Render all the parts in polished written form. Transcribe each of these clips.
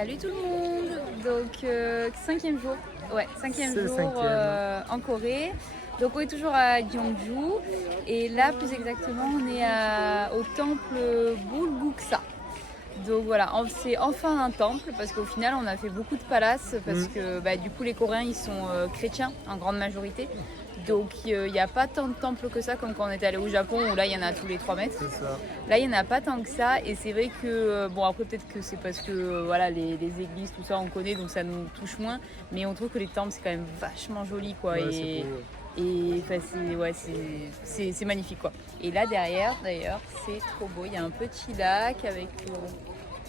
Salut tout le monde. Donc cinquième jour, cinquième C'est le jour cinquième. en Corée. Donc on est toujours à Gyeongju et là plus exactement on est au temple Bulguksa. Donc voilà, c'est enfin un temple parce qu'au final on a fait beaucoup de palaces parce que du coup les Coréens ils sont chrétiens en grande majorité. Donc il n'y a pas tant de temples que ça comme quand on était allé au Japon où là il y en a tous les 3 mètres. C'est ça. Là il n'y en a pas tant que ça et c'est vrai que, bon après peut-être que c'est parce que voilà les églises tout ça on connaît donc ça nous touche moins. Mais on trouve que les temples c'est quand même vachement joli quoi. Ouais, c'est beau, ouais. Et c'est magnifique quoi. Et là derrière d'ailleurs c'est trop beau, il y a un petit lac avec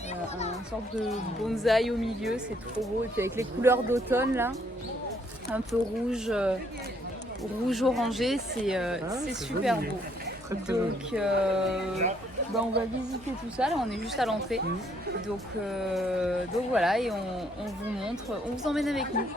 un sorte de bonsaï au milieu, c'est trop beau. Et puis avec les couleurs d'automne là, un peu rouge, rouge orangé, c'est super joli. beau. Très, très Donc joli. on va visiter tout ça, là on est juste à l'entrée. Donc voilà, et on vous montre, on vous emmène avec nous.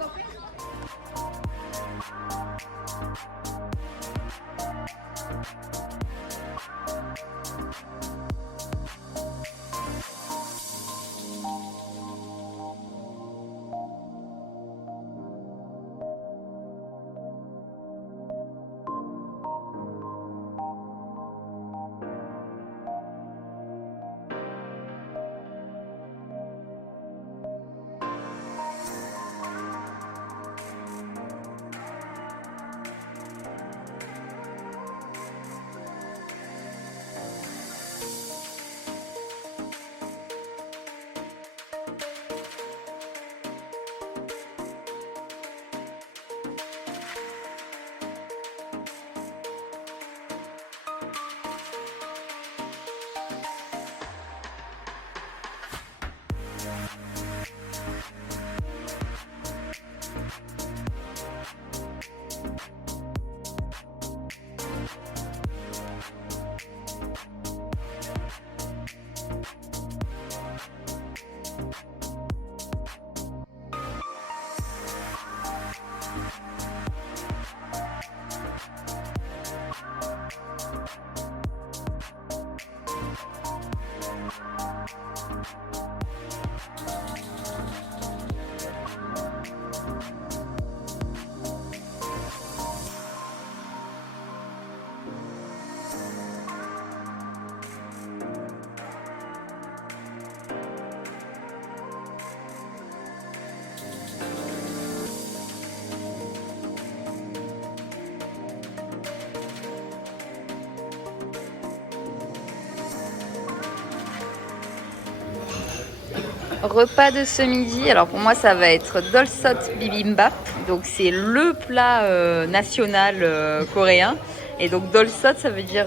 Repas de ce midi, alors pour moi ça va être dolsot bibimbap, donc c'est le plat national coréen. Et donc dolsot ça veut dire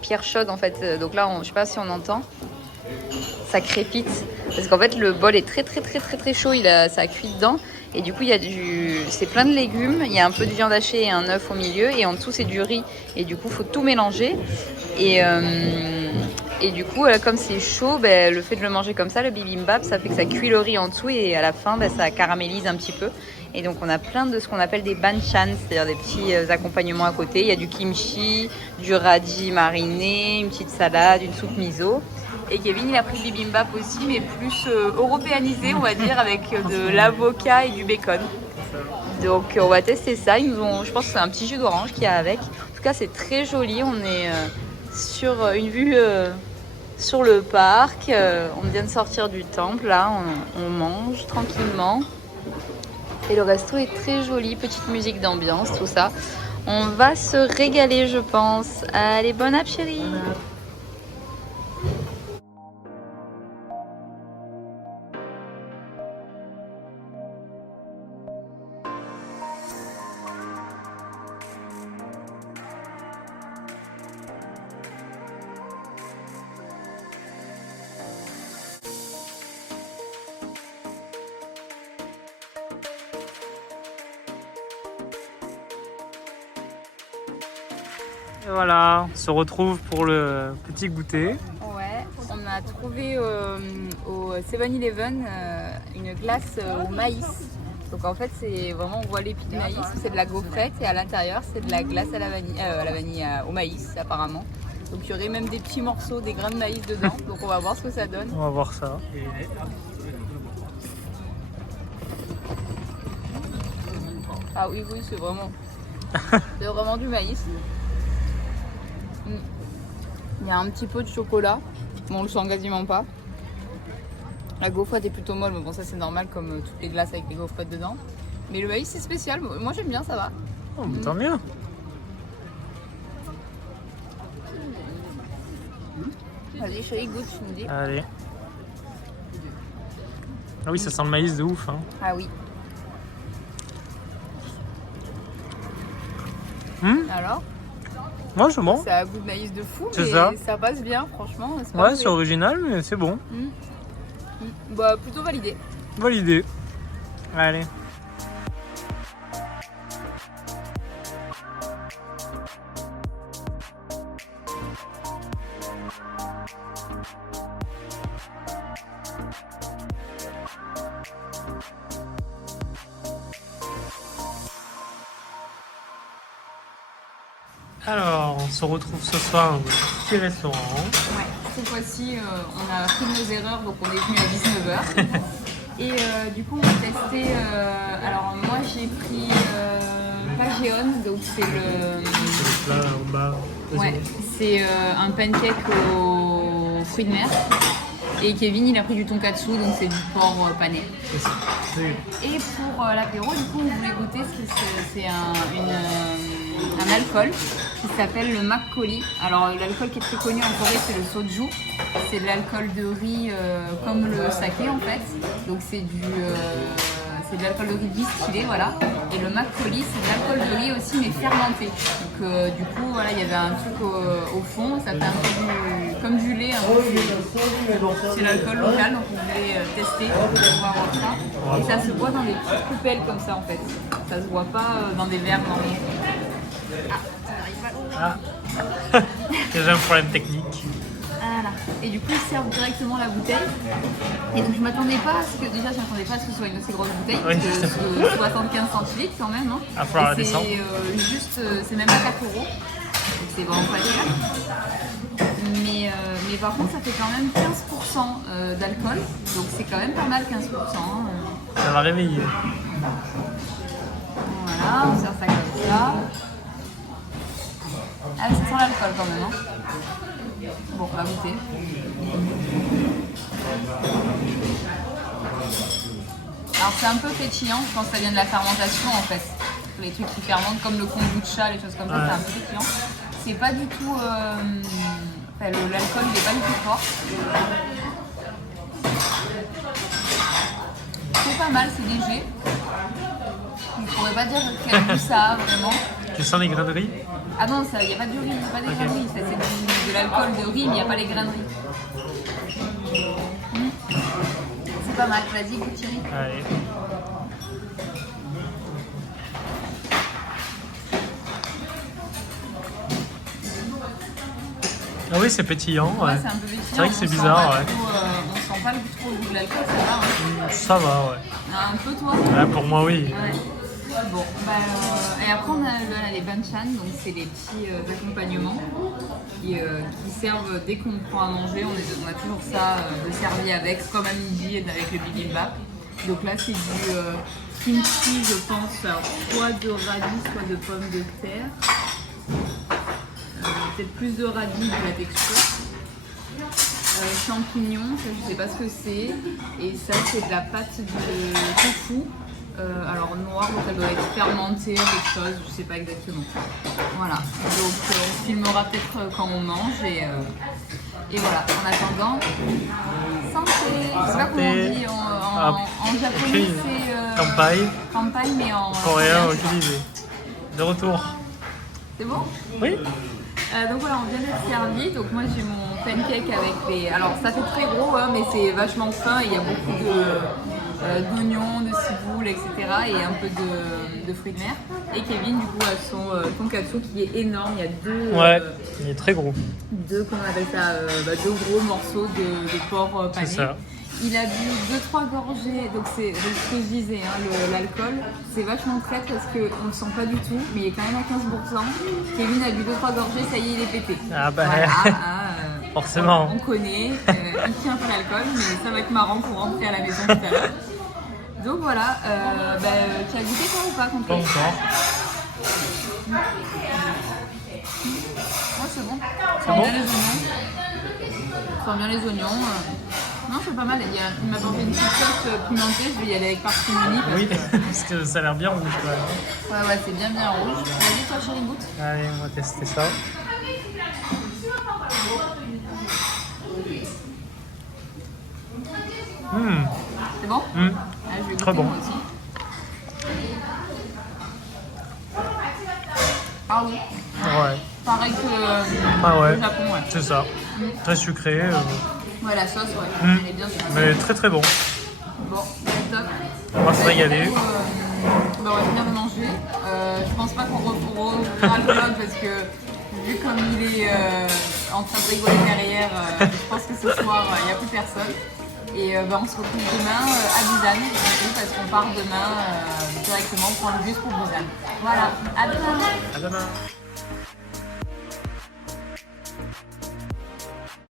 pierre chaude en fait, donc là je sais pas si on entend, ça crépite, parce qu'en fait le bol est très très très très très chaud, ça cuit dedans. Et du coup c'est plein de légumes, il y a un peu de viande hachée et un œuf au milieu, et en dessous c'est du riz, et du coup faut tout mélanger. Et du coup, comme c'est chaud, le fait de le manger comme ça, le bibimbap, ça fait que ça cuit le riz en dessous et à la fin, ça caramélise un petit peu. Et donc, on a plein de ce qu'on appelle des banchan, c'est-à-dire des petits accompagnements à côté. Il y a du kimchi, du radis mariné, une petite salade, une soupe miso. Et Kevin, il a pris le bibimbap aussi, mais plus européanisé, on va dire, avec de l'avocat et du bacon. Donc, on va tester ça. Je pense que c'est un petit jus d'orange qu'il y a avec. En tout cas, c'est très joli. On est sur une vue sur le parc. On vient de sortir du temple. Là, on mange tranquillement. Et le resto est très joli. Petite musique d'ambiance, tout ça. On va se régaler, je pense. Allez, bon app, chérie. Et voilà, on se retrouve pour le petit goûter. Ouais, on a trouvé au 7-Eleven une glace au maïs. Donc en fait, c'est vraiment, on voit l'épi de maïs, c'est de la gaufrette et à l'intérieur, c'est de la glace à la vanille, au maïs apparemment. Donc il y aurait même des petits morceaux, des grains de maïs dedans. Donc on va voir ce que ça donne. On va voir ça. Ah oui, oui, c'est vraiment du maïs. Il y a un petit peu de chocolat, bon, on le sent quasiment pas. La gaufrette est plutôt molle, mais bon, ça c'est normal comme toutes les glaces avec les gaufrettes dedans. Mais le maïs c'est spécial, moi j'aime bien, ça va. Oh, mais tant mieux. Vas-y, chérie, goûte, tu me dis. Allez. Ah oui, ça sent le maïs de ouf. Hein. Ah oui. Alors, Ouais, c'est bon. ça a un goût de maïs de fou, C'est mais ça. passe bien, franchement. Pas Ouais, mauvais. c'est original, mais c'est bon. Bah, plutôt validé. Validé. Allez. Alors, on se retrouve ce soir au petit restaurant. Ouais, cette fois-ci, on a pris nos erreurs, donc on est venu à 19h. Et du coup, on va tester. Alors, moi, j'ai pris Pagéon, donc c'est le. Là, au bas. Ouais, c'est un pancake aux fruits de mer. Et Kevin, il a pris du tonkatsu, donc c'est du porc pané. Et pour l'apéro, du coup, on voulait goûter ce que c'est un alcool qui s'appelle le makgeolli. Alors, l'alcool qui est très connu en Corée, c'est le soju. C'est de l'alcool de riz comme le saké en fait. Donc, c'est de l'alcool de riz distillé, voilà. Et le makgeolli, c'est de l'alcool de riz aussi, mais fermenté. Donc, du coup, voilà, il y avait un truc au fond, ça fait un peu comme du lait. C'est l'alcool local, donc on voulait tester pour voir ça. Et ça se boit dans des petites coupelles comme ça en fait. Ça se boit pas dans des verres normaux. Ah. Déjà un problème technique. Voilà. Et du coup, ils servent directement la bouteille. Et donc, je m'attendais pas à ce que ce soit une aussi grosse bouteille. Oui, Parce que 75 centilitres quand même. Hein. À falloir la Et descendre. c'est même à 4 €. Donc, c'est vraiment pas cher. Mais par contre, ça fait quand même 15% d'alcool. Donc, c'est quand même pas mal, 15%. Ça va réveiller. Voilà, on sert ça comme ça. Ah, ça sent l'alcool quand même. Hein. Bon, on va goûter. Alors c'est un peu pétillant, je pense que ça vient de la fermentation en fait. Les trucs qui fermentent comme le kombucha, les choses comme ça, c'est un peu pétillant. C'est pas du tout... l'alcool n'est pas du tout fort. C'est pas mal, c'est léger. Je pourrais pas dire quel goût ça a vraiment. Tu sens les grains de riz? Ah non, il n'y a pas de riz, il n'y a pas des grains de riz. Ça, c'est de l'alcool de riz, mais il n'y a pas les grains de riz. C'est pas mal, vas-y, goûte Thierry. Allez. Ah oui, c'est pétillant. Ouais. Ouais, c'est un peu pétillant. C'est vrai que c'est bizarre. Ouais. On sent pas trop le goût de l'alcool, ça va. Hein. Ça va, ouais. Un peu toi? Ouais, pour moi, oui. Ouais. Bon, et après on a les banchan, donc c'est les petits accompagnements qui servent dès qu'on prend à manger. On a toujours ça de servi avec, comme à midi avec le bibimbap. Donc là c'est du kimchi, je pense, alors, soit de radis, soit de pommes de terre. Peut-être plus de radis de la texture. Champignons, ça je sais pas ce que c'est. Et ça c'est de la pâte de tofu. Alors noir, donc elle doit être fermentée, quelque chose, je sais pas exactement. Voilà, donc on filmera peut-être quand on mange et voilà, en attendant, santé. Je sais pas comment on dit en japonais, c'est Kampai. Kampai, mais en Coréen, utilisé. De retour. C'est bon? Oui. Donc voilà, on vient d'être servi. Donc moi j'ai mon pancake avec les... Alors ça fait très gros, hein, mais c'est vachement fin et il y a beaucoup d'oignons, de ciboule, etc. Et un peu de fruits de mer. Et Kevin du coup a son tonkatsu qui est énorme. Il y a Ouais, il est très gros. comment on appelle ça, deux gros morceaux de porc pané. C'est ça. Il a bu 2-3 gorgées, donc c'est ce que je disais, hein, l'alcool, c'est vachement traître parce qu'on ne le sent pas du tout, mais il est quand même à 15%. Kevin a bu 2-3 gorgées, ça y est, il est pété. Ah bah, voilà, forcément. on connaît, il tient pas l'alcool, mais ça va être marrant pour rentrer à la maison tout à l'heure. Donc voilà, tu as goûté toi ou pas complet? Pas encore. Ouais, c'est bon. C'est Sent bon bien les oignons. Sent bien les oignons. Non, c'est pas mal. Il m'a apporté une petite sauce pimentée. Je vais y aller avec parcimonie. Oui, parce que ça a l'air bien rouge quand même. Ouais, c'est bien rouge. Vas-y, toi, chérie, goûte. Allez, on va tester ça. C'est bon? Mmh. Ah, je vais Très goûter bon. moi aussi. Ah oui. Ouais. Pareil que Ah ouais. le Japon, ouais. C'est ça. Très sucré. Ouais, la sauce, ouais. Mmh. Elle est bien sucrée. Mais très très bon. Bon, top. On va se régaler. On va finir de manger. Je pense pas qu'on refera le vlog parce que vu comme il est en train de rigoler derrière, je pense que ce soir il n'y a plus personne. Et on se retrouve demain à Busan parce qu'on part demain directement prendre le bus pour Busan. Voilà, à demain. À demain.